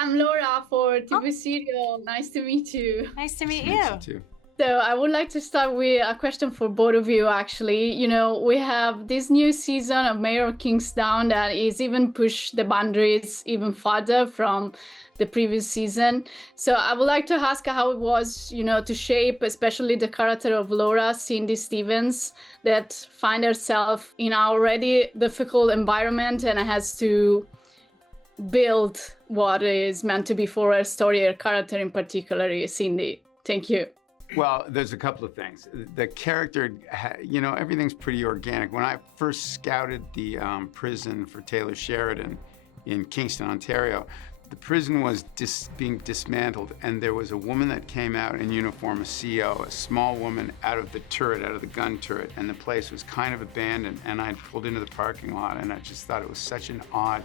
I'm Laura for TV Serial. Nice to meet you. Nice to meet Nice you. to meet you too. So I would like to start with a question for both of you, actually. We have this new season of Mayor of Kingstown that is even pushed the boundaries even further from the previous season. So I would like to ask how it was, to shape especially the character of Laura, Cindy Stevens, that find herself in an already difficult environment and has to build what is meant to be for her story, her character in particular, Cindy. Thank you. Well, there's a couple of things. The character, everything's pretty organic. When I first scouted the prison for Taylor Sheridan in Kingston, Ontario, the prison was being dismantled, and there was a woman that came out in uniform, a CO, a small woman out of the gun turret, and the place was kind of abandoned, and I pulled into the parking lot, and I just thought it was such an odd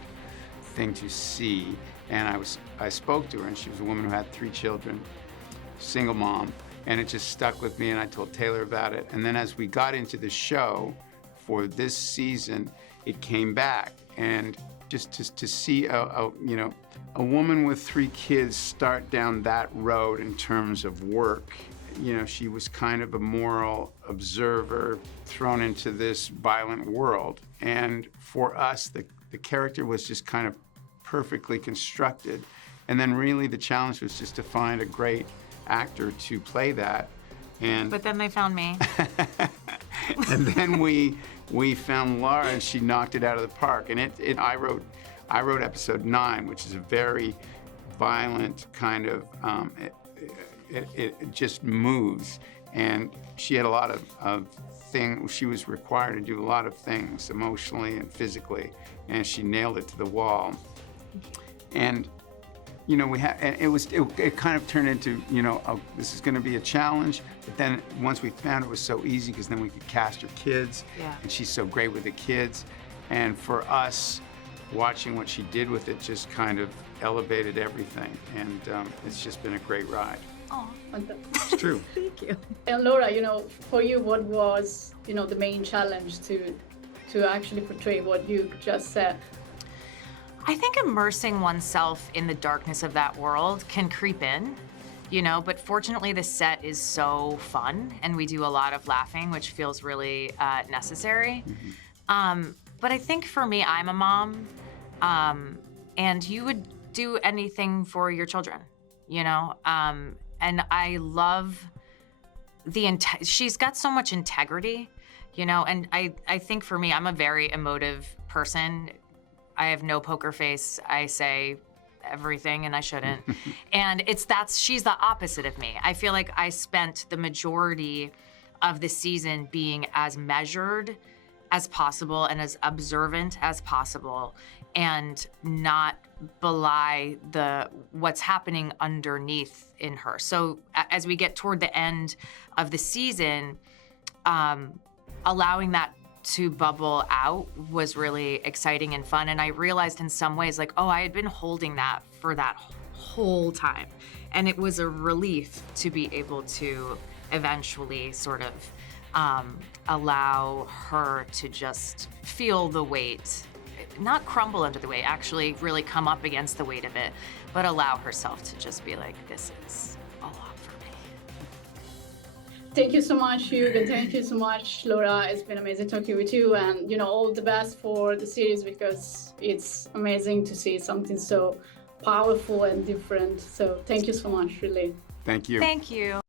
thing to see. And I spoke to her, and she was a woman who had 3 children, single mom. And it just stuck with me, and I told Taylor about it. And then as we got into the show for this season, it came back. And just to see a woman with 3 kids start down that road in terms of work, she was kind of a moral observer thrown into this violent world. And for us, the character was just kind of perfectly constructed. And then really the challenge was just to find a great actor to play that. But then they found me. And then we found Laura, and she knocked it out of the park. And I wrote episode 9, which is a very violent kind of, it just moves. And she had a lot of things, she was required to do a lot of things emotionally and physically, and she nailed it to the wall. And it kind of turned into, this is going to be a challenge. But then once we found it was so easy, because then we could cast her kids. Yeah. And she's so great with the kids. And for us, watching what she did with it just kind of elevated everything. And it's just been a great ride. Oh, It's true. thank you. And Laura, for you, what was, the main challenge to actually portray what you just said? I think immersing oneself in the darkness of that world can creep in, but fortunately the set is so fun, and we do a lot of laughing, which feels really necessary. Mm-hmm. But I think for me, I'm a mom, and you would do anything for your children, and I love she's got so much integrity, and I think for me, I'm a very emotive person. I have no poker face. I say everything, and I shouldn't. And she's the opposite of me. I feel like I spent the majority of the season being as measured as possible and as observant as possible, and not belie what's happening underneath in her. So as we get toward the end of the season, allowing that to bubble out was really exciting and fun. And I realized in some ways, I had been holding that for that whole time. And it was a relief to be able to eventually sort of allow her to just feel the weight, not crumble under the weight, actually really come up against the weight of it, but allow herself to just be like, this is a lot for me. Thank you so much, Hugh, and thank you so much, Laura. It's been amazing talking with you, and all the best for the series, because it's amazing to see something so powerful and different. So thank you so much, really. Thank you. Thank you.